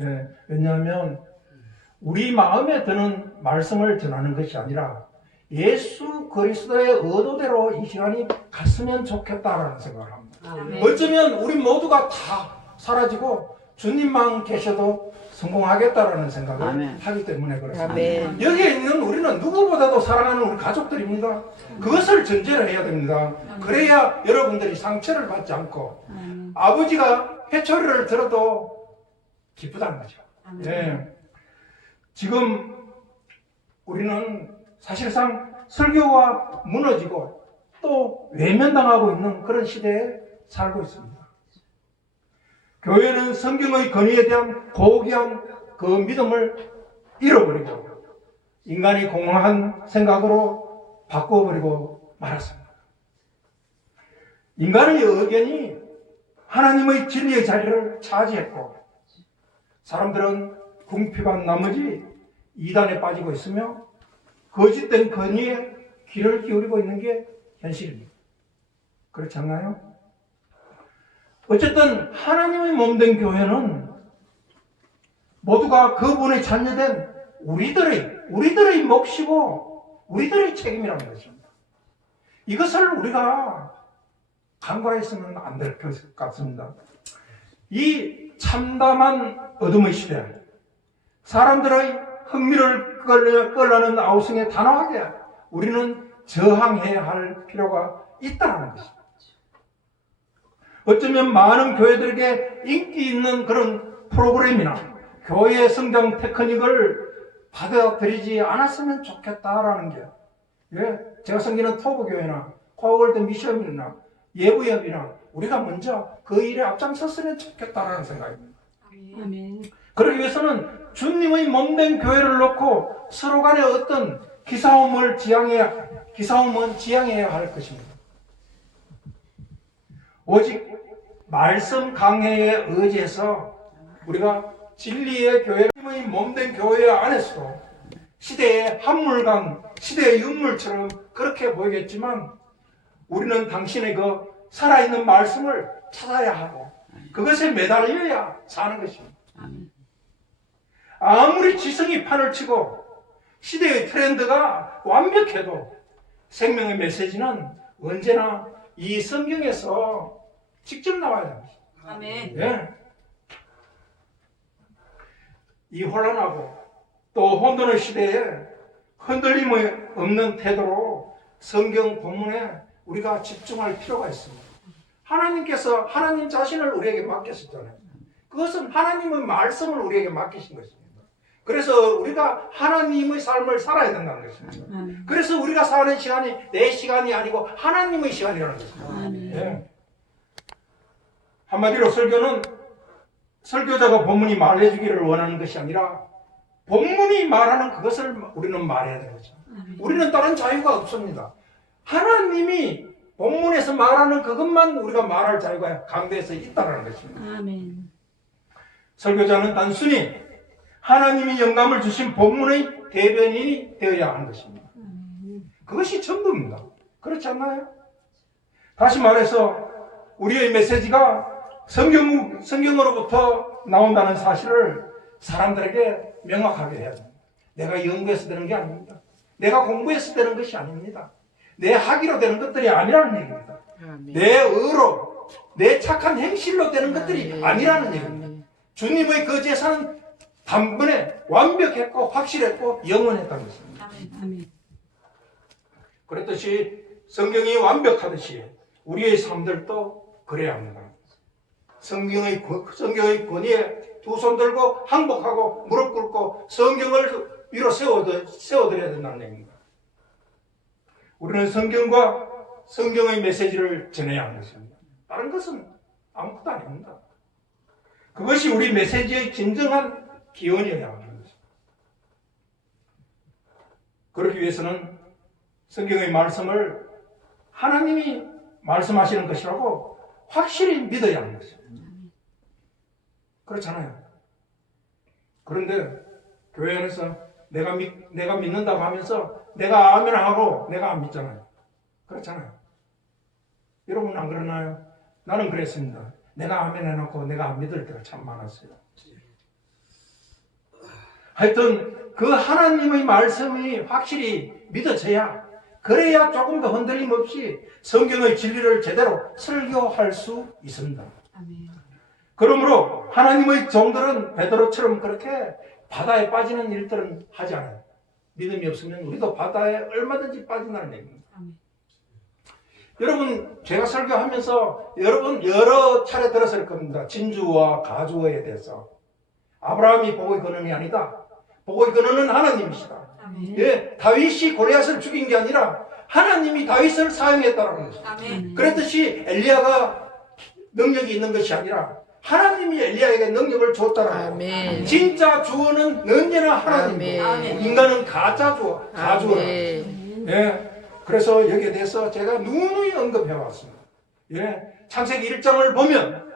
예, 왜냐하면 우리 마음에 드는 말씀을 전하는 것이 아니라 예수 그리스도의 의도대로 이 시간이 갔으면 좋겠다라는 생각을 합니다. 아멘. 어쩌면 우리 모두가 다 사라지고 주님만 계셔도 성공하겠다라는 생각을 아멘. 하기 때문에 그렇습니다. 아멘. 여기에 있는 우리는 누구보다도 사랑하는 우리 가족들입니다. 그것을 전제로 해야 됩니다. 그래야 여러분들이 상처를 받지 않고 아버지가 회초리를 들어도 기쁘다는 거죠. 예. 지금 우리는 사실상 설교가 무너지고 또 외면당하고 있는 그런 시대에 살고 있습니다. 교회는 성경의 권위에 대한 고귀한 그 믿음을 잃어버리고 인간이 공허한 생각으로 바꿔버리고 말았습니다. 인간의 의견이 하나님의 진리의 자리를 차지했고 사람들은 궁핍한 나머지 이단에 빠지고 있으며 거짓된 권위에 귀를 기울이고 있는 게 현실입니다. 그렇지 않나요? 어쨌든 하나님의 몸된 교회는 모두가 그분의 자녀된 우리들의 몫이고 우리들의 책임이라는 것입니다. 이것을 우리가 간과했으면 안 될 것 같습니다. 이 참담한 어둠의 시대, 사람들의 흥미를 끌려는 아우성에 단호하게 우리는 저항해야 할 필요가 있다는 것입니다. 어쩌면 많은 교회들에게 인기 있는 그런 프로그램이나 교회 성장 테크닉을 받아들이지 않았으면 좋겠다라는 게, 예, 제가 섬기는 토부교회나 코어월드 미션이나 예부협이나 우리가 먼저 그 일에 앞장섰으면 좋겠다라는 생각입니다. 아멘. 그러기 위해서는 주님의 몸된 교회를 놓고 서로 간에 어떤 기싸움은 지양해야 할 것입니다. 오직 말씀 강해에 의지해서 우리가 진리의 교회, 주님의 몸된 교회 안에서도 시대의 한물간, 시대의 윤물처럼 그렇게 보이겠지만 우리는 당신의 그 살아있는 말씀을 찾아야 하고 그것에 매달려야 사는 것입니다. 아무리 지성이 판을 치고 시대의 트렌드가 완벽해도 생명의 메시지는 언제나 이 성경에서 직접 나와야 됩니다. 아멘. 예. 이 혼란하고 또 혼돈의 시대에 흔들림이 없는 태도로 성경 본문에 우리가 집중할 필요가 있습니다. 하나님께서 하나님 자신을 우리에게 맡겼었잖아요. 그것은 하나님의 말씀을 우리에게 맡기신 것입니다. 그래서 우리가 하나님의 삶을 살아야 된다는 것입니다. 그래서 우리가 사는 시간이 내 시간이 아니고 하나님의 시간이라는 것입니다. 예. 한마디로 설교는 설교자가 본문이 말해주기를 원하는 것이 아니라 본문이 말하는 그것을 우리는 말해야 되는 거죠. 우리는 다른 자유가 없습니다. 하나님이 본문에서 말하는 그것만 우리가 말할 자유가 강대에서 있다는 것입니다. 아멘. 설교자는 단순히 하나님이 영감을 주신 본문의 대변인이 되어야 하는 것입니다. 그것이 전부입니다. 그렇지 않나요? 다시 말해서 우리의 메시지가 성경으로부터 나온다는 사실을 사람들에게 명확하게 해야 됩니다. 내가 연구해서 되는 게 아닙니다. 내가 공부해서 되는 것이 아닙니다. 내 학위로 되는 것들이 아니라는 얘기입니다. 내 의로, 내 착한 행실로 되는 것들이 아니라는 얘기입니다. 주님의 그 제사는 단번에 완벽했고 확실했고 영원했다는 것입니다. 아멘. 그랬듯이 성경이 완벽하듯이 우리의 삶들도 그래야 합니다. 성경의 권위에 두 손 들고 항복하고 무릎 꿇고 성경을 위로 세워드려야 된다는 얘기입니다. 우리는 성경과 성경의 메시지를 전해야 하는 것입니다. 다른 것은 아무것도 아닙니다. 그것이 우리 메시지의 진정한 기원이어야 하는 것입니다. 그렇기 위해서는 성경의 말씀을 하나님이 말씀하시는 것이라고 확실히 믿어야 하는 것입니다. 그렇잖아요. 그런데 교회 안에서 내가 믿는다고 하면서 내가 아멘 하고 내가 안 믿잖아요. 그렇잖아요. 여러분 안 그러나요? 나는 그랬습니다. 내가 아멘 해놓고 내가 안 믿을 때가 참 많았어요. 하여튼 그 하나님의 말씀이 확실히 믿어져야, 그래야 조금 더 흔들림 없이 성경의 진리를 제대로 설교할 수 있습니다. 아멘. 그러므로 하나님의 종들은 베드로처럼 그렇게 바다에 빠지는 일들은 하지 않아요. 믿음이 없으면 우리도 바다에 얼마든지 빠진다는 얘기입니다. 아멘. 여러분, 제가 설교하면서 여러분 여러 차례 들었을 겁니다. 진주와 가주어에 대해서. 아브라함이 복의 근원이 아니다. 복의 근원은 하나님이시다. 아멘. 예, 다윗이 골리앗을 죽인 게 아니라 하나님이 다윗을 사용했다라는 것입니다. 아멘. 그랬듯이 엘리야가 능력이 있는 것이 아니라 하나님이 엘리야에게 능력을 줬다라는 아멘. 진짜 주어는 언제나 하나님이고 아멘. 인간은 가짜 주어, 가주어라. 아멘. 예, 그래서 여기에 대해서 제가 누누이 언급해 왔습니다. 예, 창세기 1장을 보면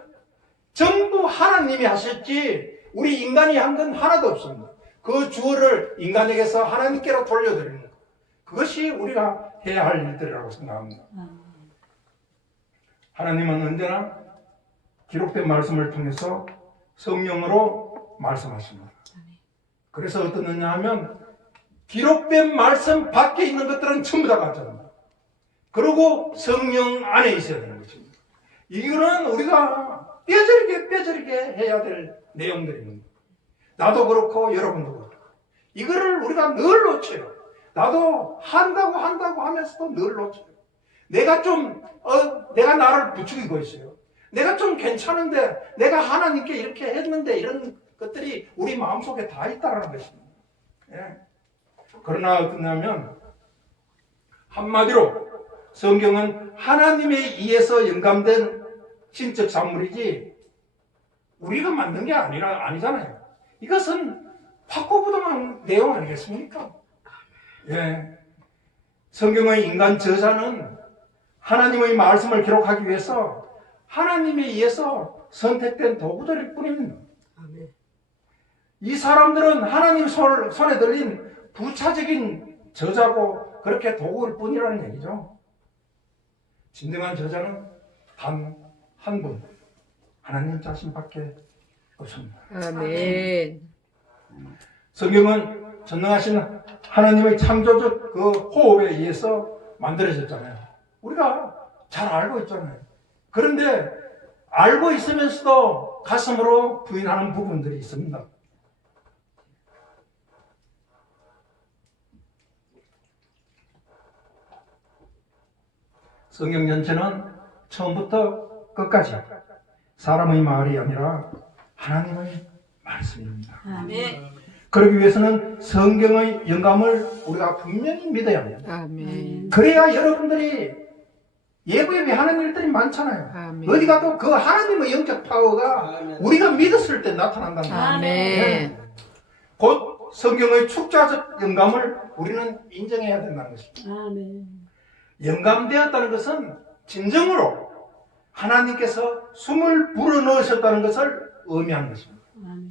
전부 하나님이 하셨지 우리 인간이 한 건 하나도 없습니다. 그 주어를 인간에게서 하나님께로 돌려드리는 것, 그것이 우리가 해야 할 일들이라고 생각합니다. 하나님은 언제나 기록된 말씀을 통해서 성령으로 말씀하십니다. 그래서 어떠느냐 하면 기록된 말씀 밖에 있는 것들은 전부 다 가짜입니다. 그리고 성령 안에 있어야 되는 것입니다. 이거는 우리가 뼈저리게 해야 될 내용들입니다. 나도 그렇고 여러분도 그렇고 이거를 우리가 늘 놓쳐요. 나도 한다고 하면서도 늘 놓쳐요. 내가 나를 부추기고 있어요. 내가 좀 괜찮은데 내가 하나님께 이렇게 했는데 이런 것들이 우리 마음속에 다 있다는 것입니다. 예. 그러나 어떠냐면 한마디로 성경은 하나님에 의해서 영감된 신적 산물이지 우리가 만든 게 아니잖아요. 이것은 확고부동한 내용 아니겠습니까? 예. 성경의 인간 저자는 하나님의 말씀을 기록하기 위해서 하나님에 의해서 선택된 도구들일 뿐입니다. 이 사람들은 하나님 손에 들린 부차적인 저자고 그렇게 도구일 뿐이라는 얘기죠. 진정한 저자는 단 한 분, 하나님 자신밖에 없습니다. 아멘. 성경은 전능하신 하나님의 창조적 그 호흡에 의해서 만들어졌잖아요. 우리가 잘 알고 있잖아요. 그런데 알고 있으면서도 가슴으로 부인하는 부분들이 있습니다. 성경 전체는 처음부터 끝까지 사람의 말이 아니라 하나님의 말씀입니다. 아멘. 그러기 위해서는 성경의 영감을 우리가 분명히 믿어야 합니다. 아멘. 그래야 여러분들이 예배하는 일들이 많잖아요. 아멘. 어디 가도 그 하나님의 영적 파워가 우리가 믿었을 때 나타난다는 거예요. 아멘. 곧 성경의 축자적 영감을 우리는 인정해야 된다는 것입니다. 아멘. 영감되었다는 것은 진정으로 하나님께서 숨을 불어넣으셨다는 것을 의미하는 것입니다. 아멘.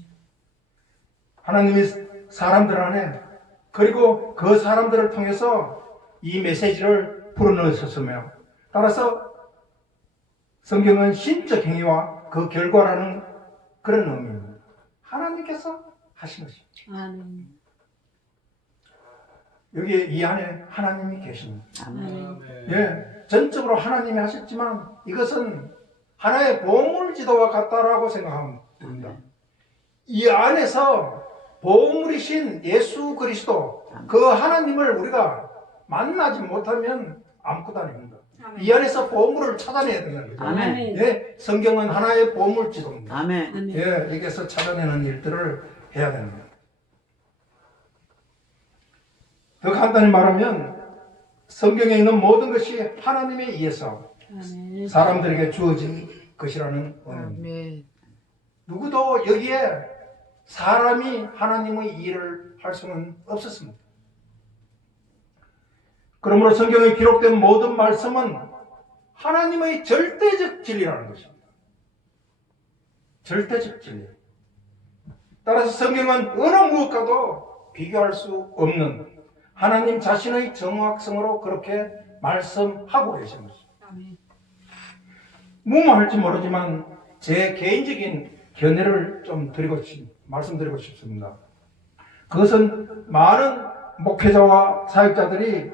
하나님이 사람들 안에 그리고 그 사람들을 통해서 이 메시지를 불어넣으셨으며 따라서 성경은 신적 행위와 그 결과라는 그런 의미입니다. 하나님께서 하신 것입니다. 아멘. 여기 이 안에 하나님이 계십니다. 아멘. 예, 전적으로 하나님이 하셨지만 이것은 하나의 보물 지도와 같다라고 생각하면 됩니다. 이 안에서 보물이신 예수 그리스도 그 하나님을 우리가 만나지 못하면 아무것도 아닙니다. 이 안에서 보물을 찾아내야 된다는 거죠. 아멘. 예, 성경은 하나의 보물 지도입니다. 아멘. 아멘. 예, 여기서 찾아내는 일들을 해야 됩니다. 더 간단히 말하면 성경에 있는 모든 것이 하나님에 의해서 아멘. 사람들에게 주어진 것이라는 의미입니다. 아멘. 누구도 여기에 사람이 하나님의 일을 할 수는 없었습니다. 그러므로 성경에 기록된 모든 말씀은 하나님의 절대적 진리라는 것입니다. 절대적 진리. 따라서 성경은 어느 무엇과도 비교할 수 없는 하나님 자신의 정확성으로 그렇게 말씀하고 계신 것입니다. 아멘. 무모할지 모르지만 제 개인적인 견해를 좀 말씀드리고 싶습니다. 그것은 많은 목회자와 사역자들이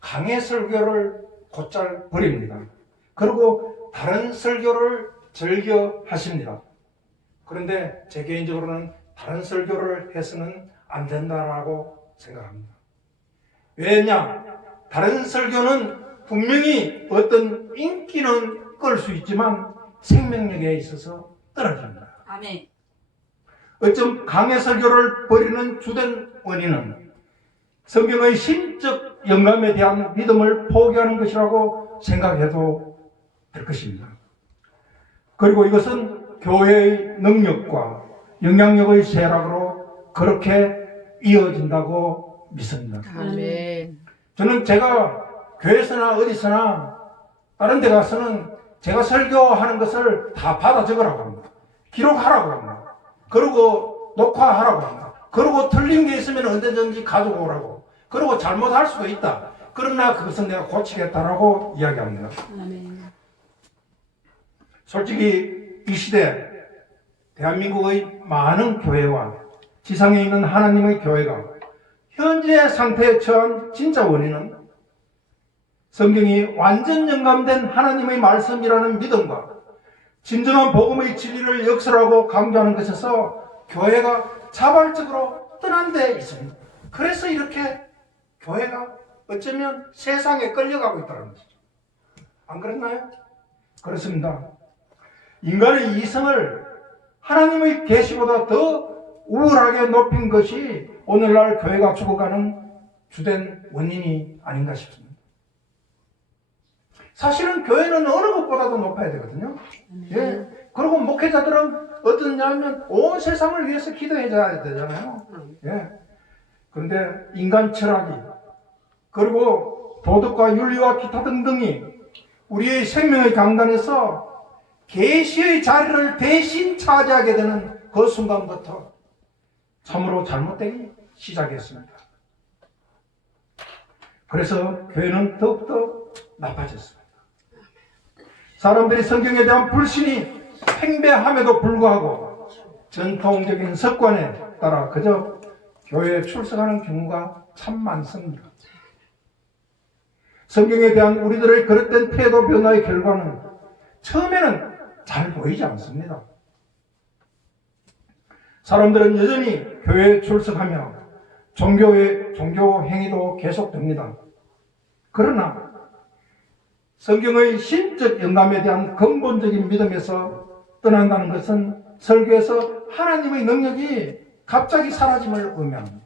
강해 설교를 곧잘 버립니다. 그리고 다른 설교를 즐겨 하십니다. 그런데 제 개인적으로는 다른 설교를 해서는 안 된다라고 생각합니다. 왜냐? 다른 설교는 분명히 어떤 인기는 끌 수 있지만 생명력에 있어서 떨어집니다. 아멘. 어쩜 강해 설교를 버리는 주된 원인은 성경의 신적 영감에 대한 믿음을 포기하는 것이라고 생각해도 될 것입니다. 그리고 이것은 교회의 능력과 영향력의 쇠락으로 그렇게 이어진다고 믿습니다. 아멘. 저는 제가 교회에서나 어디서나 다른 데 가서는 제가 설교하는 것을 다 받아 적으라고 합니다. 기록하라고 합니다. 그리고 녹화하라고 합니다. 그리고 틀린 게 있으면 언제든지 가지고 오라고. 그리고 잘못할 수도 있다. 그러나 그것은 내가 고치겠다라고 이야기합니다. 아멘. 솔직히 이 시대 대한민국의 많은 교회와 지상에 있는 하나님의 교회가 현재 상태에 처한 진짜 원인은 성경이 완전 영감된 하나님의 말씀이라는 믿음과 진정한 복음의 진리를 역설하고 강조하는 것에서 교회가 자발적으로 떠난 데 있습니다. 그래서 이렇게 교회가 어쩌면 세상에 끌려가고 있다는 것이죠. 안 그렇나요? 그렇습니다. 인간의 이성을 하나님의 계시보다 더 우월하게 높인 것이 오늘날 교회가 죽어가는 주된 원인이 아닌가 싶습니다. 사실은 교회는 어느 것보다도 높아야 되거든요. 예. 그리고 목회자들은 어떠냐면 온 세상을 위해서 기도해줘야 되잖아요. 예. 그런데 인간 철학이 그리고 도덕과 윤리와 기타 등등이 우리의 생명의 강단에서 계시의 자리를 대신 차지하게 되는 그 순간부터 참으로 잘못되기 시작했습니다. 그래서 교회는 더욱더 나빠졌습니다. 사람들이 성경에 대한 불신이 팽배함에도 불구하고 전통적인 습관에 따라 그저 교회에 출석하는 경우가 참 많습니다. 성경에 대한 우리들의 그릇된 태도 변화의 결과는 처음에는 잘 보이지 않습니다. 사람들은 여전히 교회에 출석하며 종교 행위도 계속됩니다. 그러나 성경의 신적 영감에 대한 근본적인 믿음에서 떠난다는 것은 설교에서 하나님의 능력이 갑자기 사라짐을 의미합니다.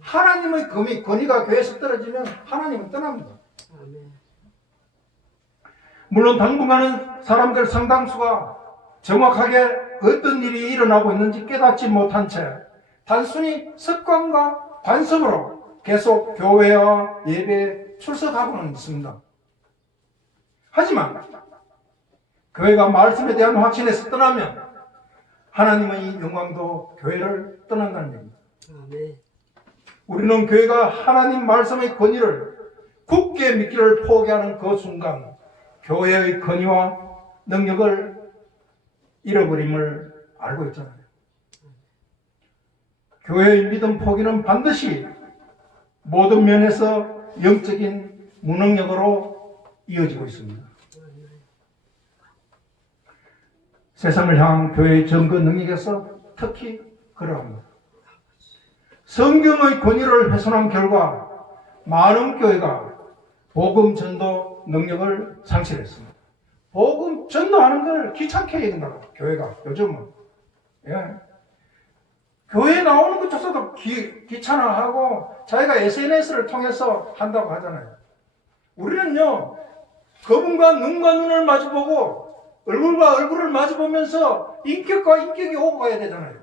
하나님의 권위가 교회에서 떨어지면 하나님은 떠납니다. 물론 당분간은 사람들 상당수가 정확하게 어떤 일이 일어나고 있는지 깨닫지 못한 채 단순히 습관과 관습으로 계속 교회와 예배에 출석하고는 있습니다. 하지만 교회가 말씀에 대한 확신에서 떠나면 하나님의 영광도 교회를 떠난다는 얘기입니다. 우리는 교회가 하나님 말씀의 권위를 굳게 믿기를 포기하는 그 순간 교회의 권위와 능력을 잃어버림을 알고 있잖아요. 교회의 믿음 포기는 반드시 모든 면에서 영적인 무능력으로 이어지고 있습니다. 세상을 향한 교회의 증거 능력에서 특히 그러합니다. 성경의 권위를 훼손한 결과 많은 교회가 복음 전도 능력을 상실했습니다. 복음 전도하는 걸 귀찮게 여긴다고 교회가 요즘은. 예. 교회 나오는 것조차도 귀찮아하고 자기가 SNS를 통해서 한다고 하잖아요. 우리는요 그분과 눈과 눈을 마주보고 얼굴과 얼굴을 마주보면서 인격과 인격이 오고 가야 되잖아요.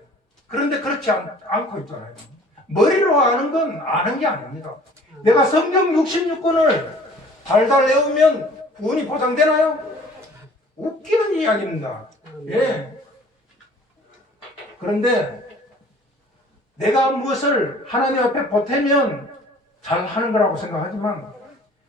그런데 그렇지 않고 있잖아요. 머리로 아는 건 아는 게 아닙니다. 내가 성경 66권을 달달 외우면 구원이 보장되나요? 웃기는 이야기입니다. 예. 그런데 내가 무엇을 하나님 앞에 보태면 잘 하는 거라고 생각하지만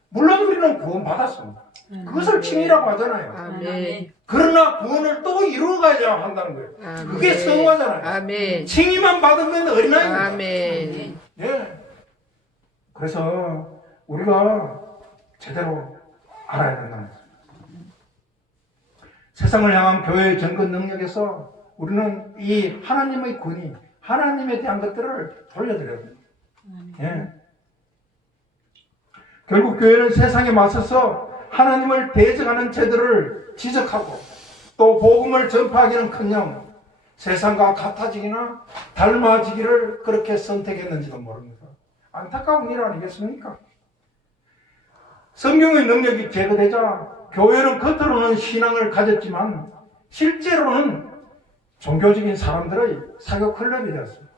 물론 우리는 구원 받았습니다. 그것을 칭의라고 하잖아요. 아멘. 그러나 구원을 또 이루어가야 한다는 거예요. 아멘. 그게 성화잖아요. 아멘. 칭의만 받으면 어린아이입니다. 아멘. 예. 그래서 우리가 제대로 알아야 된다는 거죠. 세상을 향한 교회의 전근 능력에서 우리는 이 하나님의 권위, 하나님에 대한 것들을 돌려드려야 됩니다. 예. 결국 교회는 세상에 맞서서 하나님을 대적하는 죄들을 지적하고 또 복음을 전파하기는커녕 세상과 같아지기나 닮아지기를 그렇게 선택했는지도 모릅니다. 안타까운 일 아니겠습니까? 성경의 능력이 제거되자 교회는 겉으로는 신앙을 가졌지만 실제로는 종교적인 사람들의 사교 클럽이 되었습니다.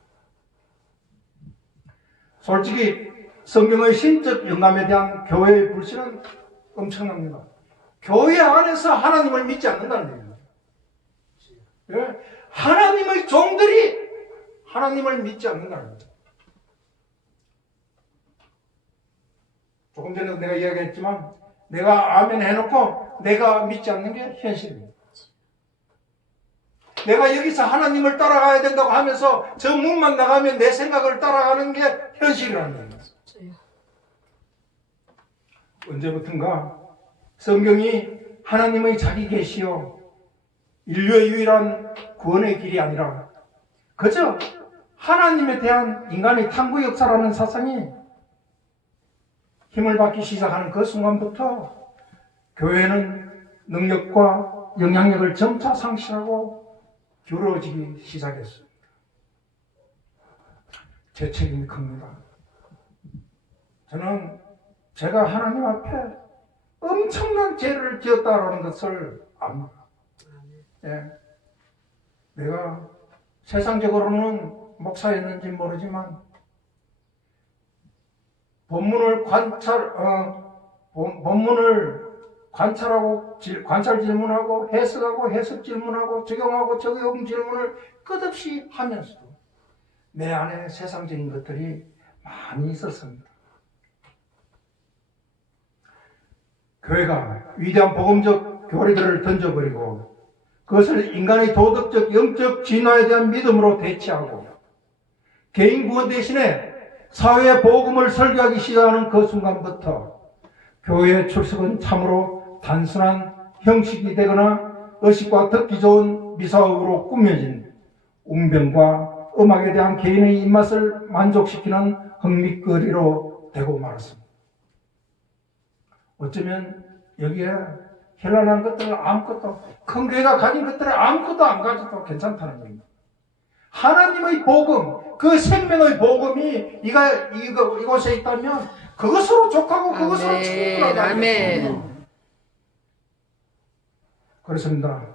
솔직히 성경의 신적 영감에 대한 교회의 불신은 엄청납니다. 교회 안에서 하나님을 믿지 않는다는 얘기입니다. 예? 하나님의 종들이 하나님을 믿지 않는다는 거죠. 조금 전에 내가 이야기했지만 내가 아멘 해놓고 내가 믿지 않는 게 현실입니다. 내가 여기서 하나님을 따라가야 된다고 하면서 저 문만 나가면 내 생각을 따라가는 게 현실이라는 겁니다. 언제부턴가 성경이 하나님의 자기 계시요 인류의 유일한 구원의 길이 아니라 그저 하나님에 대한 인간의 탐구 역사라는 사상이 힘을 받기 시작하는 그 순간부터 교회는 능력과 영향력을 점차 상실하고 기울어지기 시작했습니다. 제 책임이 큽니다. 저는 제가 하나님 앞에 엄청난 죄를 지었다라는 것을 압니다. 예. 내가 세상적으로는 목사였는지 모르지만 본문을 관찰하고 관찰 질문하고 해석하고 해석 질문하고 적용하고 적용 질문을 끝없이 하면서도 내 안에 세상적인 것들이 많이 있었습니다. 교회가 위대한 복음적 교리들을 던져버리고 그것을 인간의 도덕적, 영적 진화에 대한 믿음으로 대체하고 개인 구원 대신에 사회의 복음을 설교하기 시작하는 그 순간부터 교회의 출석은 참으로 단순한 형식이 되거나 의식과 듣기 좋은 미사옥으로 꾸며진 웅변과 음악에 대한 개인의 입맛을 만족시키는 흥미거리로 되고 말았습니다. 어쩌면 여기에 현란한 것들을 아무것도 큰 교회가 가진 것들을 아무것도 안 가져도 괜찮다는 겁니다. 하나님의 복음, 그 생명의 복음이 이곳에 있다면 그것으로 족하고 그것으로 충분하다. 아멘. 그렇습니다.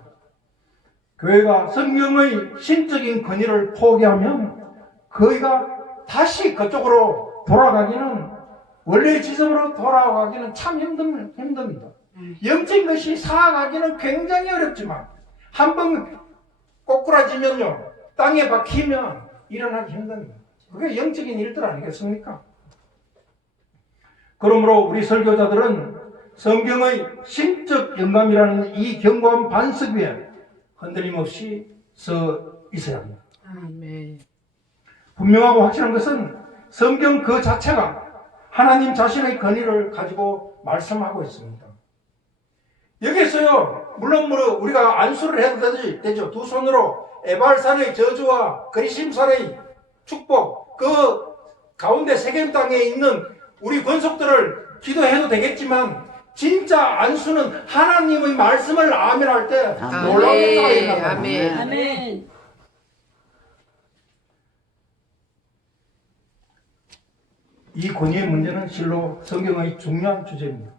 교회가 성경의 신적인 권위를 포기하면 거기가 다시 그쪽으로 돌아가기는 원래의 지점으로 돌아가기는 참 힘듭니다. 영적인 것이 사아가기는 굉장히 어렵지만 한번 꼬꾸라지면요 땅에 박히면 일어나기 힘듭니다. 그게 영적인 일들 아니겠습니까? 그러므로 우리 설교자들은 성경의 신적 영감이라는 이 견고한 반석 위에 흔들림 없이 서 있어야 합니다. 아멘. 분명하고 확실한 것은 성경 그 자체가 하나님 자신의 권위를 가지고 말씀하고 있습니다. 여기에서요, 물론 우리가 안수를 해도 되죠. 두 손으로 에발산의 저주와 그리심산의 축복, 그 가운데 세겜 땅에 있는 우리 권속들을 기도해도 되겠지만, 진짜 안수는 하나님의 말씀을 아멘할 때 놀라운 일이 일어납니다. 아멘. 아멘. 이 권위의 문제는 실로 성경의 중요한 주제입니다.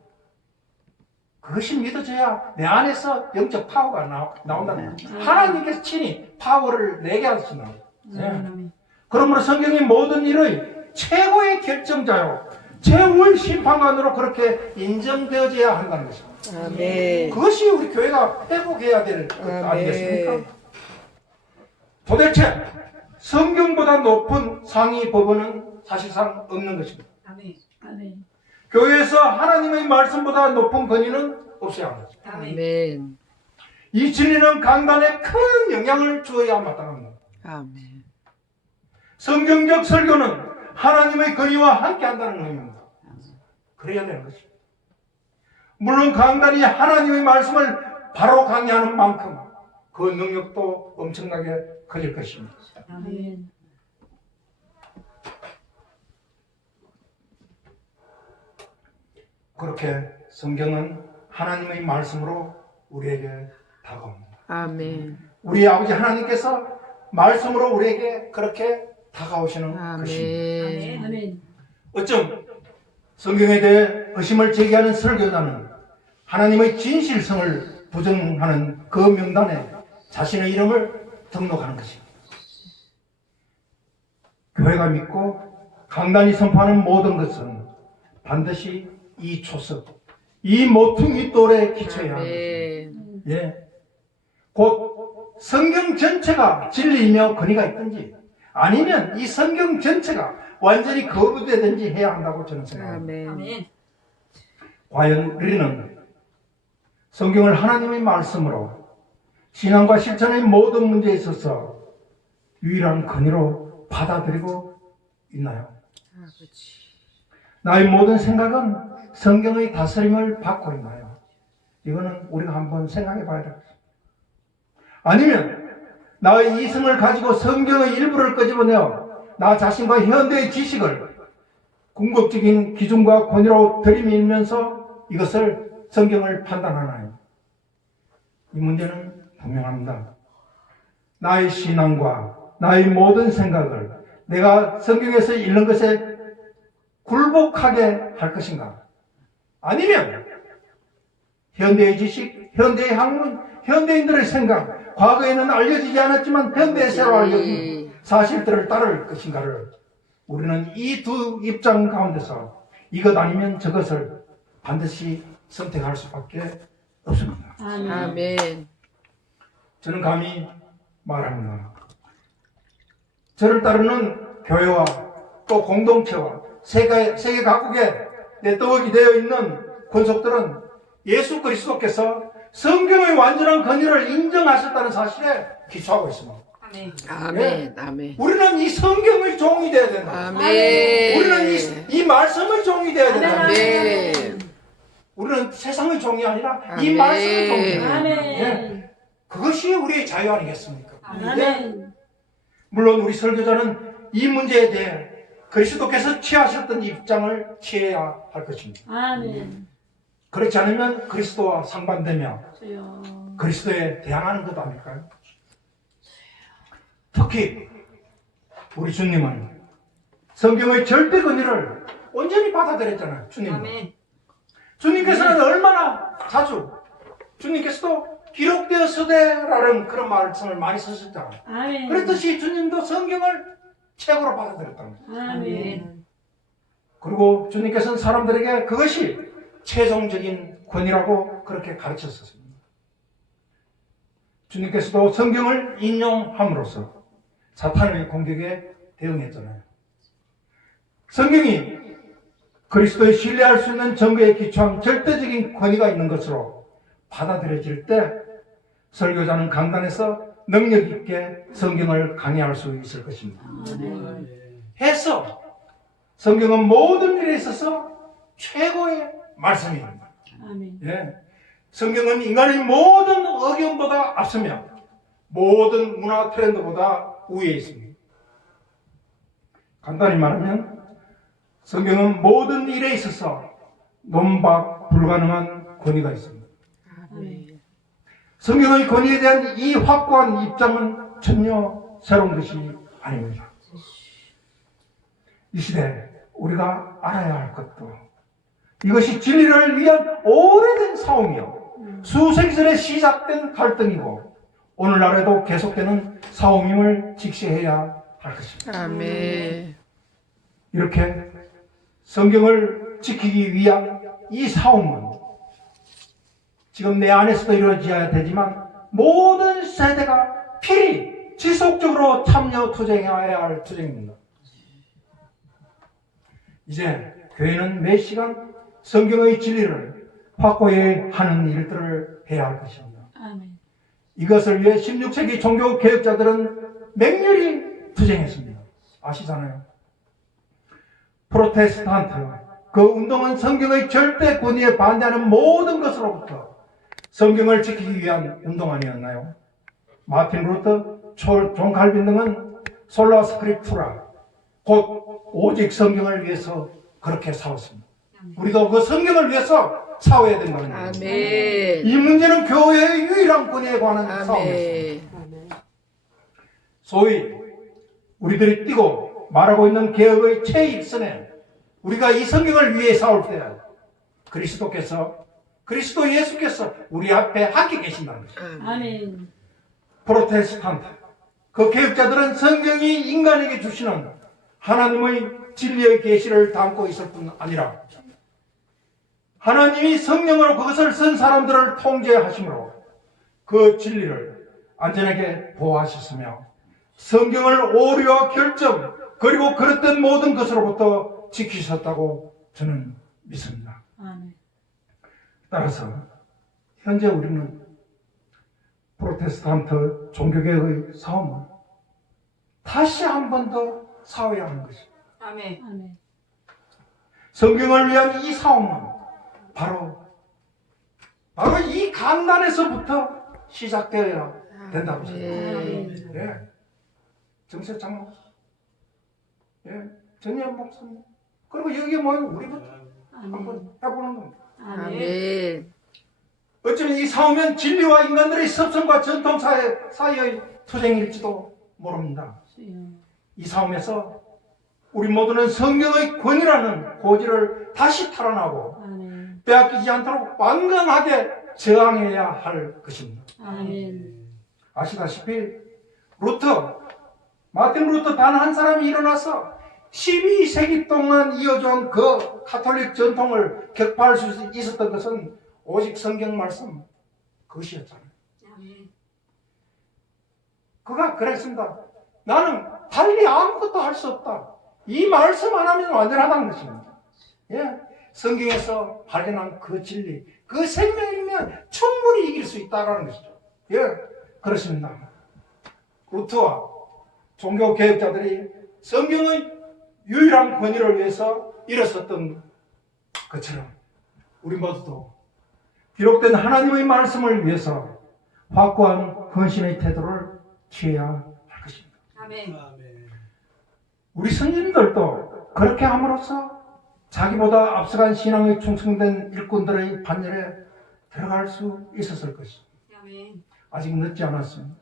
그것이 믿어져야 내 안에서 영적 파워가 나온다는 거예요. 하나님께서 친히 파워를 내게 하신다. 네. 그러므로 성경이 모든 일의 최고의 결정자요, 최후의 심판관으로 그렇게 인정되어져야 한다는 것입니다. 아멘. 그것이 우리 교회가 회복해야 될 것 아니겠습니까? 도대체 성경보다 높은 상위 법원은 사실상 없는 것입니다. 아멘. 아멘. 교회에서 하나님의 말씀보다 높은 권위는 없어야 하는 거죠. 아멘. 이 진리는 강단에 큰 영향을 주어야 마땅합니다. 아멘. 성경적 설교는 하나님의 권위와 함께 한다는 의미입니다. 그래야 되는 것입니다. 물론 강단이 하나님의 말씀을 바로 강의하는 만큼 그 능력도 엄청나게 커질 것입니다. 아멘. 그렇게 성경은 하나님의 말씀으로 우리에게 다가옵니다. 아멘. 우리 아버지 하나님께서 말씀으로 우리에게 그렇게 다가오시는 것입니다. 아멘. 아멘. 어쩜 성경에 대해 의심을 제기하는 설교자는 하나님의 진실성을 부정하는 그 명단에 자신의 이름을 등록하는 것입니다. 교회가 믿고 강단이 선포하는 모든 것은 반드시 이 초석, 이 모퉁이 돌에 기초해야 하는 것입니다. 예. 곧 성경 전체가 진리이며 권위가 있든지 아니면 이 성경 전체가 완전히 거부되든지 해야 한다고 저는 생각합니다. 아멘. 과연 우리는 성경을 하나님의 말씀으로 신앙과 실천의 모든 문제에 있어서 유일한 권위로 받아들이고 있나요? 아버지. 나의 모든 생각은 성경의 다스림을 받고 있나요? 이거는 우리가 한번 생각해 봐야 되겠습니다. 아니면 나의 이성을 가지고 성경의 일부를 끄집어내어 나 자신과 현대의 지식을 궁극적인 기준과 권위로 들이밀면서 이것을 성경을 판단하나요? 이 문제는 분명합니다. 나의 신앙과 나의 모든 생각을 내가 성경에서 읽는 것에 굴복하게 할 것인가? 아니면 현대의 지식, 현대의 학문, 현대인들의 생각, 과거에는 알려지지 않았지만 현대에 새로 알려진 사실들을 따를 것인가를 우리는 이 두 입장 가운데서 이것 아니면 저것을 반드시 선택할 수밖에 없습니다. 아멘. 저는 감히 말합니다. 저를 따르는 교회와 또 공동체와 세계 각국에 네트워크가 되어 있는 권속들은 예수 그리스도께서 성경의 완전한 권위를 인정하셨다는 사실에 기초하고 있습니다. 아멘. 아멘. 우리는 이 성경의 종이 되어야 된다. 아멘. 우리는 이 말씀의 종이 되어야 된다. 아멘. 우리는 세상의 종이 아니라 이 아멘. 말씀의 종이에요. 아멘. 예. 그것이 우리의 자유 아니겠습니까? 아멘. 물론 우리 설교자는 이 문제에 대해 그리스도께서 취하셨던 입장을 취해야 할 것입니다. 아멘. 그렇지 않으면 그리스도와 상반되며 주여. 그리스도에 대항하는 것 아닐까요? 특히 우리 주님은 성경의 절대 권위를 온전히 받아들였잖아요. 주님은. 아멘. 주님께서는 얼마나 자주 주님께서도 기록되었으되라는 그런 말씀을 많이 쓰셨잖아요. 아멘. 그랬듯이 주님도 성경을 책으로 받아들였다는 거예요. 아멘. 그리고 주님께서는 사람들에게 그것이 최종적인 권위라고 그렇게 가르쳤었습니다. 주님께서도 성경을 인용함으로써 사탄의 공격에 대응했잖아요. 성경이 그리스도의 신뢰할 수 있는 증거에 기초한 절대적인 권위가 있는 것으로 받아들여질 때 설교자는 강단에서 능력 있게 성경을 강의할 수 있을 것입니다. 해서 성경은 모든 일에 있어서 최고의 말씀입니다. 아멘. 예. 성경은 인간의 모든 의견보다 앞서며 모든 문화 트렌드보다 우위에 있습니다. 간단히 말하면 성경은 모든 일에 있어서 논박 불가능한 권위가 있습니다. 아멘. 성경의 권위에 대한 이 확고한 입장은 전혀 새로운 것이 아닙니다. 이 시대 우리가 알아야 할 것도 이것이 진리를 위한 오래된 싸움이요 수세기 전에 시작된 갈등이고 오늘날에도 계속되는 싸움임을 직시해야 할 것입니다. 아멘. 이렇게 성경을 지키기 위한 이 싸움은 지금 내 안에서도 이루어져야 되지만 모든 세대가 필히 지속적으로 참여 투쟁해야 할 투쟁입니다. 이제 교회는 매 시간 성경의 진리를 확고히 하는 일들을 해야 할 것입니다. 아멘. 이것을 위해 16세기 종교 개혁자들은 맹렬히 투쟁했습니다. 아시잖아요. 프로테스탄트, 그 운동은 성경의 절대 권위에 반대하는 모든 것으로부터 성경을 지키기 위한 운동 아니었나요? 마틴 루터, 존 칼빈 등은 솔라 스크립투라, 곧 오직 성경을 위해서 그렇게 싸웠습니다. 우리도 그 성경을 위해서 싸워야 된다는 거예요. 아멘. 이 문제는 교회의 유일한 권위에 관한 싸움이었습니다. 아멘. 소위 우리들이 띄고 말하고 있는 개혁의 최일선에 우리가 이 성경을 위해 싸울 때 그리스도 예수께서 우리 앞에 함께 계신다는 것입니다. 아멘. 프로테스탄트, 그 개혁자들은 성경이 인간에게 주시는 하나님의 진리의 계시를 담고 있을 뿐 아니라 하나님이 성령으로 그것을 쓴 사람들을 통제하심으로 그 진리를 안전하게 보호하셨으며 성경을 오류와 결점 그리고 그릇된 모든 것으로부터 지키셨다고 저는 믿습니다. 아멘. 따라서 현재 우리는 프로테스탄트 종교개혁의 싸움을 다시 한 번 더 싸워야 하는 것입니다. 아멘. 아멘. 성경을 위한 이 싸움은 바로 이 강단에서부터 시작되어야 된다고 생각합니다. 예. 정세 장로, 예, 전희연 목사님, 그리고 여기에 모인 우리부터 한번 해보는 겁니다. 아멘. 어쩌면 이 싸움은 진리와 인간들의 섭성과 전통 사이의 투쟁일지도 모릅니다. 이 싸움에서 우리 모두는 성경의 권위라는 고지를 다시 탈환하고 빼앗기지 않도록 완강하게 저항해야 할 것입니다. 아멘. 아시다시피 마틴 루터 단 한 사람이 일어나서 12세기 동안 이어져온 그 가톨릭 전통을 격파할 수 있었던 것은 오직 성경 말씀 그것이었잖아요. 그가 그랬습니다. 나는 달리 아무것도 할 수 없다. 이 말씀 안 하면 완전하다는 것입니다. 예. 성경에서 발견한 그 진리, 그 생명이면 충분히 이길 수 있다는 것이죠. 예. 그렇습니다. 루터와 종교 개혁자들이 성경의 유일한 권위를 위해서 일어섰던 것처럼 우리 모두도 기록된 하나님의 말씀을 위해서 확고한 헌신의 태도를 취해야 할 것입니다. 아멘. 우리 선진들도 그렇게 함으로써 자기보다 앞서간 신앙에 충성된 일꾼들의 반열에 들어갈 수 있었을 것입니다. 아멘. 아직 늦지 않았습니다.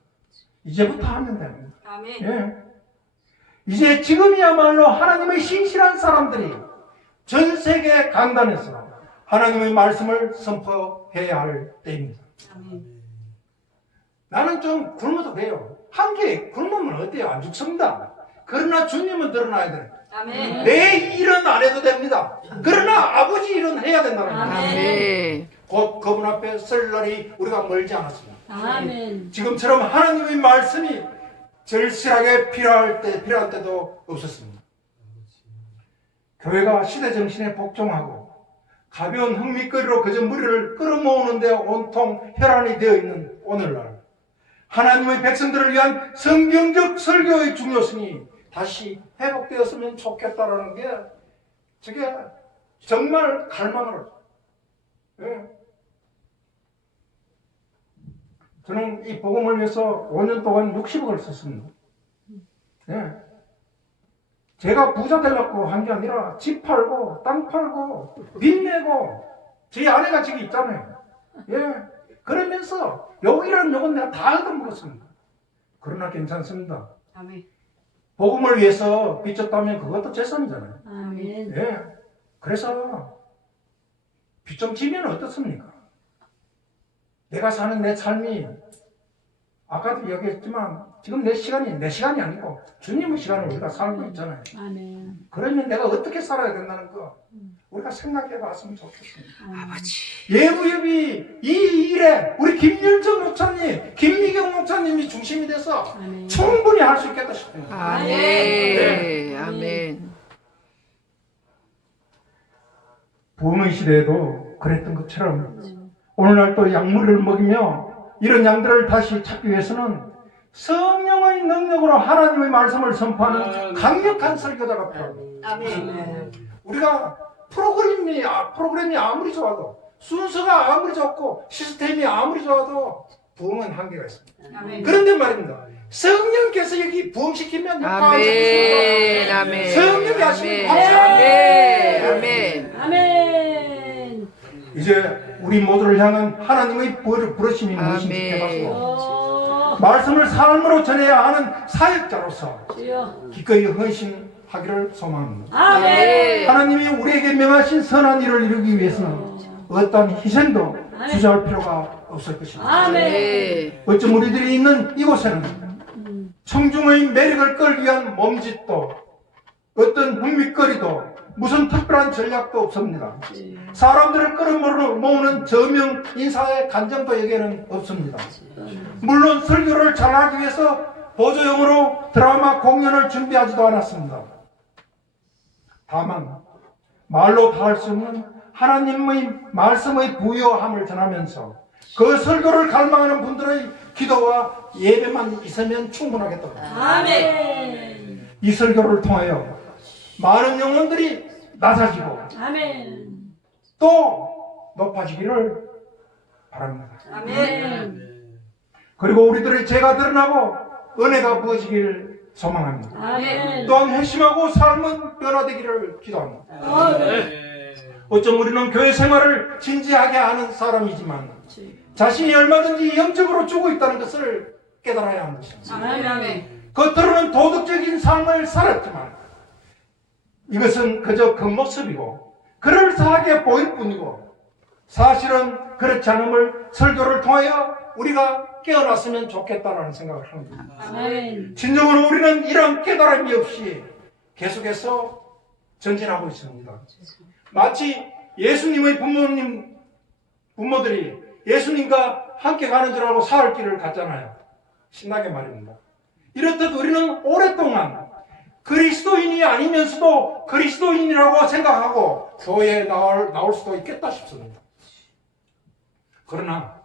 이제부터 하면 됩니다. 아멘. 예. 이제 지금이야말로 하나님의 신실한 사람들이 전 세계 강단에서 하나님의 말씀을 선포해야 할 때입니다. 아멘. 나는 좀 굶어도 돼요. 한 개 굶으면 어때요? 안 죽습니다. 그러나 주님은 드러나야 돼요. 아멘. 내 일은 안 해도 됩니다. 그러나 아버지 일은 해야 된다는 거예요. 아멘. 곧 그분 앞에 설 날이 우리가 멀지 않았습니다. 아멘. 지금처럼 하나님의 말씀이 절실하게 필요한 때도 없었습니다. 교회가 시대 정신에 복종하고 가벼운 흥미거리로 그저 무리를 끌어모으는 데 온통 혈안이 되어 있는 오늘날 하나님의 백성들을 위한 성경적 설교의 중요성이 다시 회복되었으면 좋겠다라는 게 저게 정말 갈망을 예. 저는 이 복음을 위해서 5년 동안 60억을 썼습니다. 예. 제가 부자 되려고 한 게 아니라 집 팔고 땅 팔고 빚 내고 제 아내가 지금 있잖아요. 예. 그러면서 요건 내가 다 얻어먹었습니다. 그러나 괜찮습니다. 아멘. 복음을 위해서 빚졌다면 그것도 재산이잖아요. 아멘. 예. 그래서 빚 좀 지면 어떻습니까? 내가 사는 내 삶이 아까도 얘기했지만 지금 내 시간이 아니고 주님의 시간을 우리가 살고 있잖아요. 아멘. 그러면 내가 어떻게 살아야 된다는 거 우리가 생각해 봤으면 좋겠습니다. 아버지. 예부협이 이 일에 우리 김윤정 목사님, 김미경 목사님이 중심이 돼서 아멘. 충분히 할 수 있겠다 싶습니다. 아멘. 아멘. 부흥의 시대에도 그랬던 것처럼 오늘날 또 약물을 먹이며 이런 양들을 다시 찾기 위해서는 성령의 능력으로 하나님의 말씀을 선포하는 강력한 설교자가 필요합니다. 아멘. 우리가 프로그램이 아무리 좋아도 순서가 아무리 좋고 시스템이 아무리 좋아도 부흥은 한계가 있습니다. 아멘. 그런데 말입니다. 성령께서 여기 부흥시키면 아멘. 아멘. 성령이 하시는 아멘. 아멘. 아멘. 이제 우리 모두를 향한 하나님의 부르심이 무엇인지 아멘. 해봐서 말씀을 삶으로 전해야 하는 사역자로서 주여. 기꺼이 헌신하기를 소망합니다. 아멘. 하나님이 우리에게 명하신 선한 일을 이루기 위해서는 어떠한 희생도 주저할 필요가 없을 것입니다. 아멘. 네. 어쩜 우리들이 있는 이곳에는 청중의 매력을 끌기 위한 몸짓도 어떤 흥미거리도 무슨 특별한 전략도 없습니다. 사람들을 끌어모으는 저명 인사의 간정도 여기에는 없습니다. 물론 설교를 잘하기 위해서 보조용으로 드라마 공연을 준비하지도 않았습니다. 다만 말로 다 할 수 없는 하나님의 말씀의 부요함을 전하면서 그 설교를 갈망하는 분들의 기도와 예배만 있으면 충분하겠다. 아멘. 이 설교를 통하여 많은 영혼들이 낮아지고 아멘. 또 높아지기를 바랍니다. 아멘. 그리고 우리들의 죄가 드러나고 은혜가 부어지기를 소망합니다. 아멘. 또한 회심하고 삶은 변화되기를 기도합니다. 어쩜 우리는 교회 생활을 진지하게 하는 사람이지만 자신이 얼마든지 영적으로 죽어 있다는 것을 깨달아야 하는 것입니다. 아멘. 겉으로는 도덕적인 삶을 살았지만 이것은 그저 겉모습이고 그럴싸하게 보일 뿐이고 사실은 그렇지 않음을 설교를 통하여 우리가 깨어났으면 좋겠다라는 생각을 합니다. 아멘. 진정으로 우리는 이런 깨달음이 없이 계속해서 전진하고 있습니다. 마치 예수님의 부모들이 예수님과 함께 가는 줄 알고 사흘길을 갔잖아요. 신나게 말입니다. 이렇듯 우리는 오랫동안 그리스도인이 아니면서도 그리스도인이라고 생각하고 교회에 나올 수도 있겠다 싶습니다. 그러나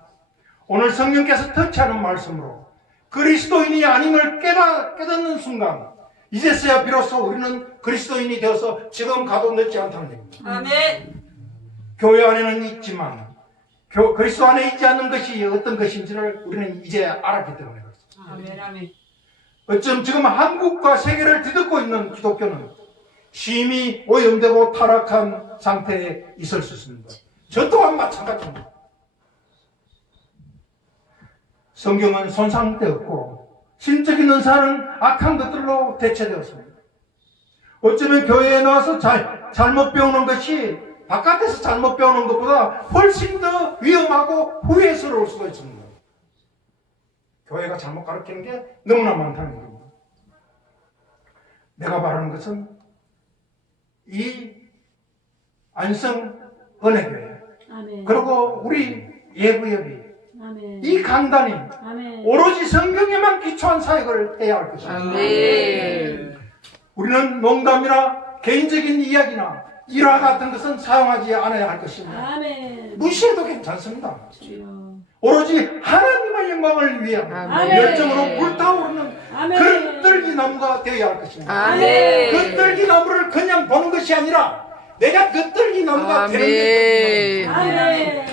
오늘 성령께서 터치하는 말씀으로 그리스도인이 아님을 깨닫는 순간 이제서야 비로소 우리는 그리스도인이 되어서 지금 가도 늦지 않다는 얘기입니다. 아멘. 교회 안에는 있지만 그리스도 안에 있지 않는 것이 어떤 것인지를 우리는 이제 알았기 때문에 그렇습니다. 아멘. 아멘. 어쩜 지금 한국과 세계를 뒤덮고 있는 기독교는 심히 오염되고 타락한 상태에 있을 수 있습니다. 저 또한 마찬가지입니다. 성경은 손상되었고 신적인 은사는 악한 것들로 대체되었습니다. 어쩌면 교회에 나와서 잘못 배우는 것이 바깥에서 잘못 배우는 것보다 훨씬 더 위험하고 후회스러울 수도 있습니다. 교회가 잘못 가르치는 게 너무나 많다는 겁니다. 내가 말하는 것은 이 안성 은혜교회 아멘. 그리고 우리 예부협이 아멘. 이 강단이 아멘. 오로지 성경에만 기초한 사역을 해야 할 것입니다. 아멘. 우리는 농담이나 개인적인 이야기나 일화 같은 것은 사용하지 않아야 할 것입니다. 아멘. 무시해도 괜찮습니다. 주여. 오로지 하나님의 영광을 위한 아멘. 열정으로 불타오르는 아멘. 그런 뜰기나무가 되어야 할 것입니다. 아멘. 그 뜰기나무를 그냥 보는 것이 아니라 내가 그 뜰기나무가 되는 게 아멘. 아멘.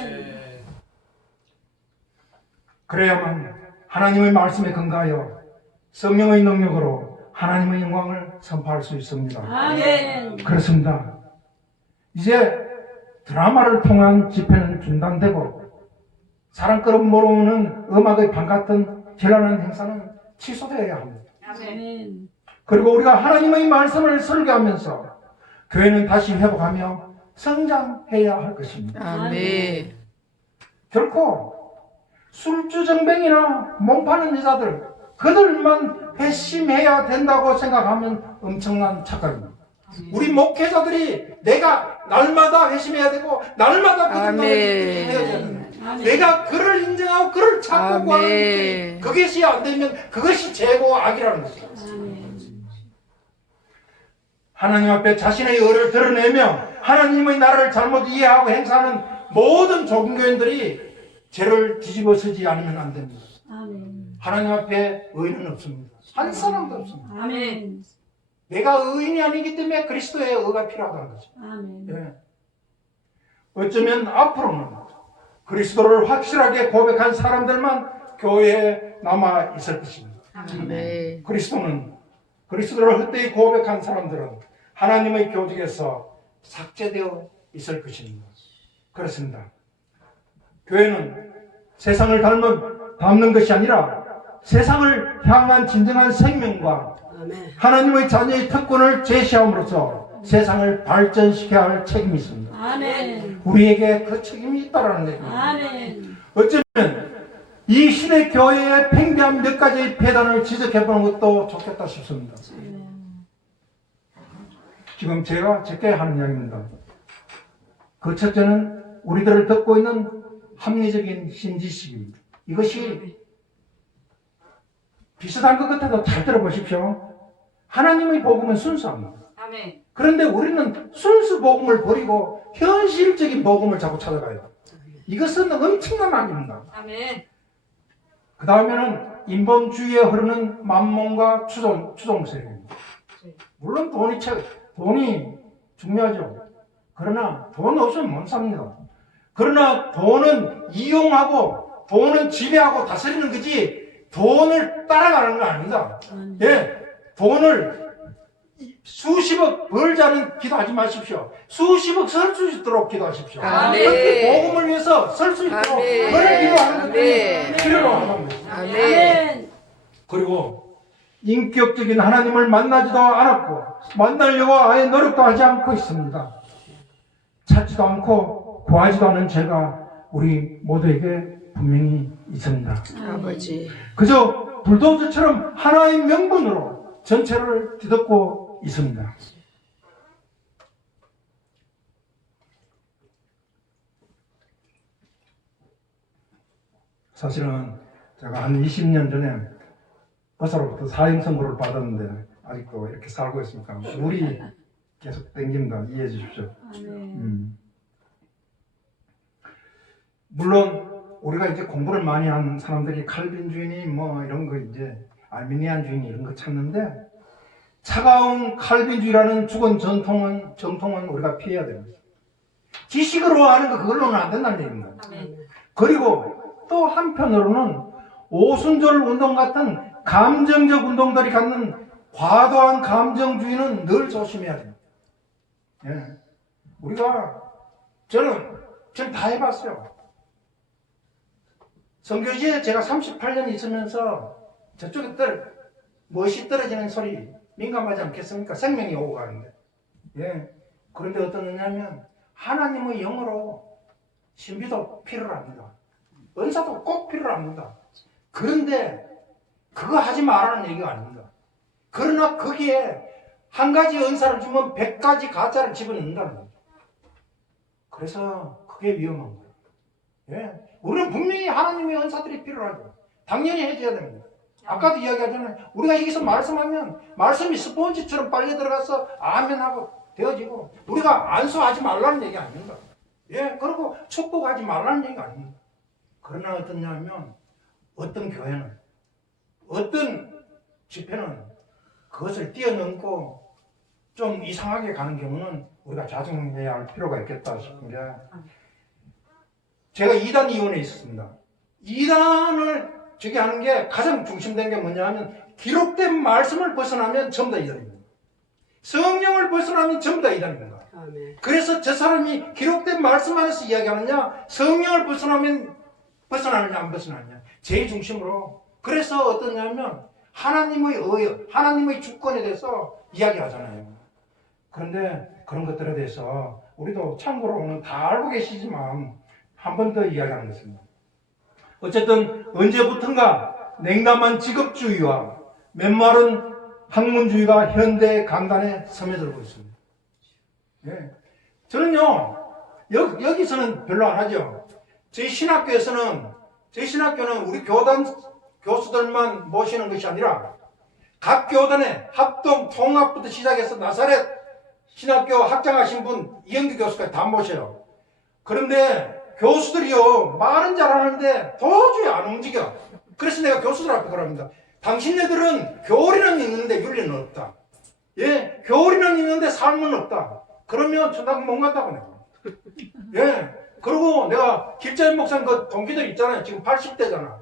그래야만 하나님의 말씀에 근거하여 성령의 능력으로 하나님의 영광을 선포할 수 있습니다. 아멘. 그렇습니다. 이제 드라마를 통한 집회는 중단되고 사람 끌어모으는 음악의 방 같은 현란한 행사는 취소되어야 합니다. 아멘. 그리고 우리가 하나님의 말씀을 설교하면서 교회는 다시 회복하며 성장해야 할 것입니다. 아멘. 결코 술주정뱅이나 몸파는 여자들 그들만 회심해야 된다고 생각하면 엄청난 착각입니다. 우리 목회자들이 내가 날마다 회심해야 되고 날마다 그들과 회심해야 되는 내가 그를 인정하고 그를 찾고 구하는 그것이 안 되면 그것이 죄고 악이라는 것입니다. 하나님 앞에 자신의 의를 드러내며 하나님의 나라를 잘못 이해하고 행사하는 모든 종교인들이 죄를 뒤집어 쓰지 않으면 안 됩니다. 아멘. 하나님 앞에 의인은 없습니다. 한 사람도 없습니다. 아멘. 내가 의인이 아니기 때문에 그리스도의 의가 필요하다는 거죠. 아멘. 예. 어쩌면 앞으로는 그리스도를 확실하게 고백한 사람들만 교회에 남아 있을 것입니다. 아멘. 그리스도를 헛되이 고백한 사람들은 하나님의 교직에서 삭제되어 있을 것입니다. 그렇습니다. 교회는 세상을 닮는 것이 아니라 세상을 향한 진정한 생명과 하나님의 자녀의 특권을 제시함으로써 세상을 발전시켜야 할 책임이 있습니다. 아멘. 우리에게 그 책임이 있다는 얘기입니다. 아멘. 어쩌면 이 시대 교회의 팽배한 몇 가지 폐단을 지적해보는 것도 좋겠다 싶습니다. 지금 제게 하는 이야기입니다. 그 첫째는 우리들을 듣고 있는 합리적인 신지식입니다. 이것이 비슷한 것 같아도 잘 들어보십시오. 하나님의 복음은 순수합니다. 아멘. 그런데 우리는 순수 복음을 버리고 현실적인 복음을 자꾸 찾아가요. 이것은 엄청난 악입니다. 아멘. 그 다음에는 인본주의에 흐르는 만몬과 추종 세력입니다. 물론 돈이 중요하죠. 그러나 돈 없으면 못 삽니다. 그러나 돈은 이용하고 돈은 지배하고 다스리는 거지 돈을 따라가는 거 아닙니다. 예, 돈을 수십억 벌자는 기도하지 마십시오. 수십억 설 수 있도록 기도하십시오. 아멘. 특히 복음을 위해서 설 수 있도록 아멘. 그를 기도하는 것들이 아멘. 필요로 하는 것입니다. 아멘. 그리고 인격적인 하나님을 만나지도 않았고 만나려고 아예 노력도 하지 않고 있습니다. 찾지도 않고 구하지도 않은 죄가 우리 모두에게 분명히 있습니다. 아버지. 그저 불도저처럼 하나의 명분으로 전체를 뒤덮고 있습니다. 사실은 제가 한 20년 전에 의사로부터 사형 선고를 받았는데 아직도 이렇게 살고 있으니까 물이 계속 땡깁니다. 이해해 주십시오. 물론 우리가 이제 공부를 많이 한 사람들이 칼빈주의니 뭐 이런 거 이제 알미니안주의니 이런 거 찾는데 차가운 칼빈주의라는 죽은 정통은 우리가 피해야 됩니다. 지식으로 하는 거 그걸로는 안 된다는 얘기입니다. 그리고 또 한편으로는 오순절 운동 같은 감정적 운동들이 갖는 과도한 감정주의는 늘 조심해야 됩니다. 예. 저는 다 해봤어요. 선교지에 제가 38년 있으면서 저쪽에 멋이 떨어지는 소리 민감하지 않겠습니까? 생명이 오고 가는데. 예. 그런데 어떤 거냐면 하나님의 영으로 신비도 필요합니다. 은사도 꼭 필요합니다. 그런데 그거 하지 말라는 얘기가 아닙니다. 그러나 거기에 한 가지 은사를 주면 100가지 가짜를 집어넣는다는 거죠. 그래서 그게 위험한 거예요. 예. 우리는 분명히 하나님의 은사들이 필요하죠. 당연히 해줘야 됩니다. 아까도 이야기하잖아요. 우리가 여기서 말씀하면 말씀이 스폰지처럼 빨리 들어가서 아멘하고 되어지고 우리가 안수하지 말라는 얘기 아닙니다. 예. 그리고 축복하지 말라는 얘기가 아닙니다. 그러나 어떠냐면 어떤 교회는 어떤 집회는 그것을 뛰어넘고 좀 이상하게 가는 경우는 우리가 자중해야 할 필요가 있겠다 싶은 게 제가 2단 이원에 있었습니다. 2단을 저기 하는 게 가장 중심된 게 뭐냐 하면 기록된 말씀을 벗어나면 전부 다 이단입니다. 성령을 벗어나면 전부 다 이단입니다. 그래서 저 사람이 기록된 말씀 안에서 이야기하느냐 성령을 벗어나느냐 안 벗어나느냐 제일 중심으로 그래서 어떠냐면 하나님의 주권에 대해서 이야기하잖아요. 그런데 그런 것들에 대해서 우리도 참고로는 다 알고 계시지만 한 번 더 이야기하는 것입니다. 어쨌든 언제부턴가 냉담한 직업주의와 메마른 학문주의가 현대 강단에 스며들고 있습니다. 예. 저는요 여기서는 별로 안 하죠. 저희 신학교는 우리 교단 교수들만 모시는 것이 아니라 각 교단의 합동 통합부터 시작해서 나사렛 신학교 학장하신 분 이영규 교수까지 다 모셔요. 그런데 교수들이요 말은 잘하는데 도저히 안 움직여. 그래서 내가 교수들 앞에 그럽니다. 당신네들은 교리는 있는데 윤리는 없다. 예, 교리는 있는데 삶은 없다. 그러면 천당 못 간다고 내가. 예, 그리고 내가 길자연 목사님 그 동기들 있잖아요. 지금 80대잖아.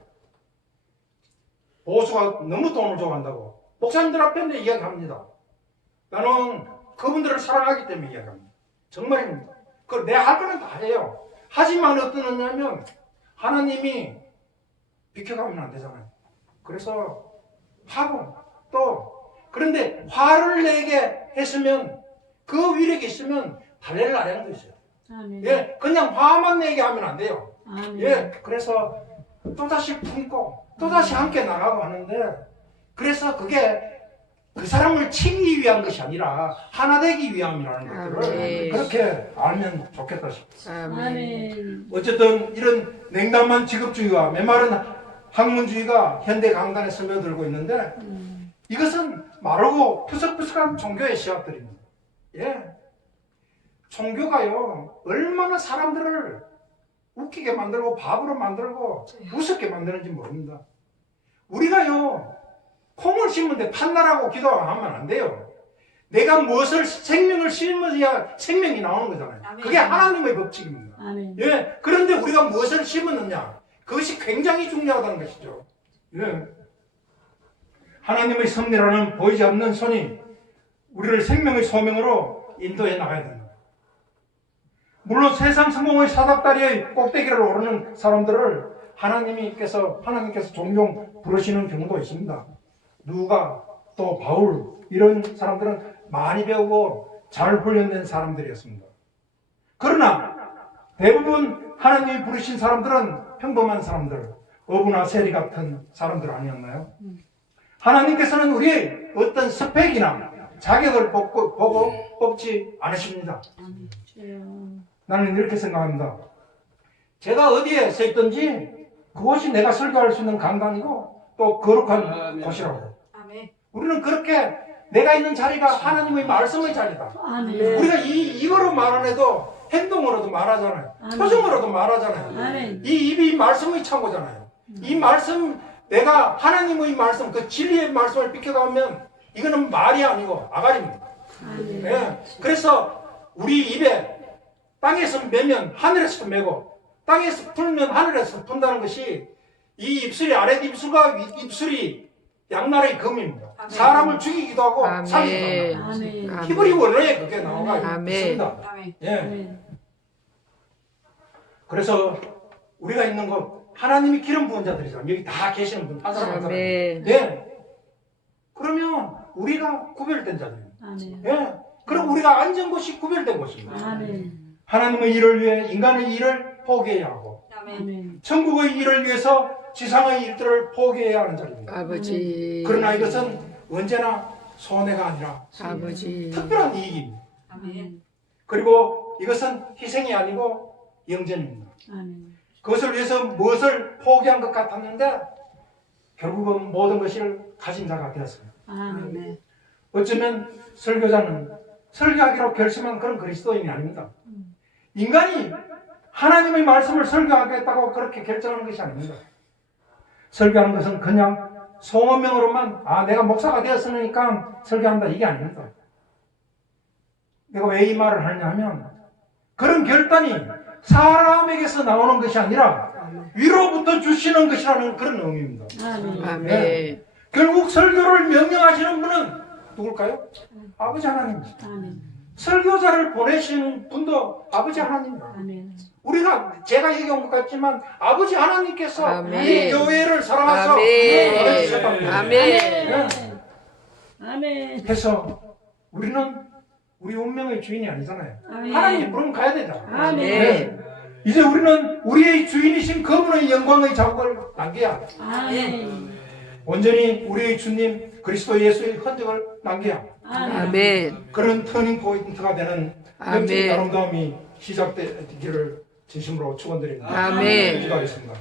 보수가 너무 돈을 좋아한다고. 목사님들 앞에 내 이야기합니다. 나는 그분들을 사랑하기 때문에 이야기합니다. 정말입니다. 그 내 할 거는 다 해요. 하지만 어떤 거냐면 하나님이 비켜가면 안 되잖아요. 그래서 하고 또 그런데 화를 내게 했으면 그 위력이 있으면 달래를 나량도 있어요. 아멘. 예, 그냥 화만 내게 하면 안 돼요. 아멘. 예, 그래서 또다시 품고 또다시 함께 나가고 하는데 그래서 그게 그 사람을 치기 위한 것이 아니라 하나 되기 위함이라는 것들을 아멘. 그렇게 알면 좋겠다 싶습니다. 아멘. 아멘. 어쨌든 이런 냉담한 직업주의와 메마른 학문주의가 현대 강단에 스며들고 있는데 이것은 마르고 푸석푸석한 종교의 시합들입니다. 예, 종교가요 얼마나 사람들을 웃기게 만들고 바보로 만들고 우습게 만드는지 모릅니다. 우리가요 콩을 심는데 판나라고 기도하면 안 돼요. 내가 무엇을 생명을 심어야 생명이 나오는 거잖아요. 아멘. 그게 하나님의 법칙입니다. 아멘. 예, 그런데 우리가 무엇을 심었느냐 그것이 굉장히 중요하다는 것이죠. 예. 하나님의 섭리라는 보이지 않는 손이 우리를 생명의 소명으로 인도해 나가야 됩니다. 물론 세상 성공의 사닥다리의 꼭대기를 오르는 사람들을 하나님께서 종종 부르시는 경우도 있습니다. 누가 또 바울 이런 사람들은 많이 배우고 잘 훈련된 사람들이었습니다. 그러나 대부분 하나님이 부르신 사람들은 평범한 사람들, 어부나 세리 같은 사람들 아니었나요? 하나님께서는 우리의 어떤 스펙이나 자격을 보고 뽑지 않으십니다. 주여. 나는 이렇게 생각합니다. 제가 어디에 서 있든지 그곳이 내가 설교할 수 있는 강당이고 또 거룩한 곳이라고. 아멘. 우리는 그렇게 내가 있는 자리가 하나님의 말씀의 자리다. 아멘. 우리가 이거로 말 안 해도 행동으로도 말하잖아요. 아멘. 표정으로도 말하잖아요. 아멘. 이 입이 말씀의 창고잖아요. 이 말씀, 내가 하나님의 말씀, 그 진리의 말씀을 비켜가면 이거는 말이 아니고 아가리입니다. 아멘. 예. 그래서 우리 입에 땅에서 매면 하늘에서 매고 땅에서 풀면 하늘에서 푼다는 것이 이 입술이 아랫입술과 윗입술이 양날의 검입니다. 아멘. 사람을 죽이기도 하고 아멘. 살리기도 합니다. 아멘. 히브리 원어에 그게 나와 아멘. 있습니다. 아멘. 예. 아멘. 그래서 우리가 있는 곳 하나님이 기름 부은 자들이잖아요. 여기 다 계시는 분 한 사람 한 사람. 아멘. 예. 그러면 우리가 구별된 자들입니다. 아멘. 예. 그럼 우리가 앉은 곳이 구별된 곳입니다. 아멘. 하나님의 일을 위해 인간의 일을 포기해야 하고 아멘. 아멘. 천국의 일을 위해서 지상의 일들을 포기해야 하는 자리입니다. 아버지. 그러나 이것은 언제나 손해가 아니라 아버지. 특별한 이익입니다. 아멘. 그리고 이것은 희생이 아니고 영전입니다. 아멘. 그것을 위해서 무엇을 포기한 것 같았는데 결국은 모든 것을 가진 자가 되었습니다. 아멘. 어쩌면 설교자는 설교하기로 결심한 그런 그리스도인이 아닙니다. 인간이 하나님의 말씀을 설교하겠다고 그렇게 결정하는 것이 아닙니다. 설교하는 것은 그냥 소원명으로만 내가 목사가 되었으니까 설교한다 이게 아닙니다. 내가 왜 이 말을 하느냐 하면 그런 결단이 사람에게서 나오는 것이 아니라 위로부터 주시는 것이라는 그런 의미입니다. 아멘. 아멘. 결국 설교를 명령하시는 분은 누굴까요? 아버지 하나님입니다. 아멘. 설교자를 보내시는 분도 아버지 하나님입니다. 아멘. 우리가 제가 얘기한 것 같지만 아버지 하나님께서 아멘. 이 교회를 사랑하셔 아멘. 보내주셨답니다. 아멘. 아멘. 그래서 우리는 우리 운명의 주인이 아니잖아요. 아멘. 하나님 부르면 가야 되잖아요. 아멘. 네. 이제 우리는 우리의 주인이신 그분의 영광의 자국을 남겨야 아멘. 온전히 우리의 주님 그리스도 예수의 흔적을 남겨야 아멘. 그런 터닝 포인트가 되는 아멘. 영적인 아름다움이 시작되기를 진심으로 축원드립니다. 아멘. 기도하겠습니다.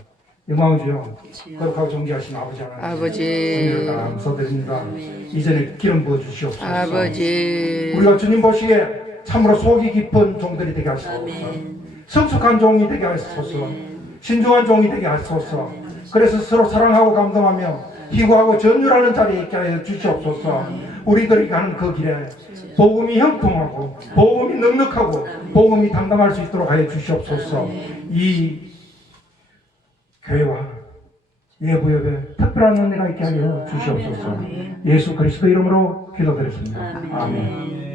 영광을 주여 거룩하고 존귀하신 아버지 하나님 아버지. 감사드립니다. 이전에 기름 부어 주시옵소서. 아버지. 우리가 주님 보시기에 참으로 속이 깊은 종들이 되게 하시옵소서. 아멘. 성숙한 종이 되게 하소서. 신중한 종이 되게 하소서. 그래서 서로 사랑하고 감동하며 희구하고 전율하는 자리에 있게 하여 주시옵소서. 우리들이 가는 그 길에 복음이 형통하고 복음이 넉넉하고 복음이 담당할 수 있도록 하여 주시옵소서. 이 교회와 예부협에 특별한 은혜가 있게 하여 주시옵소서. 예수 그리스도 이름으로 기도드렸습니다. 아멘.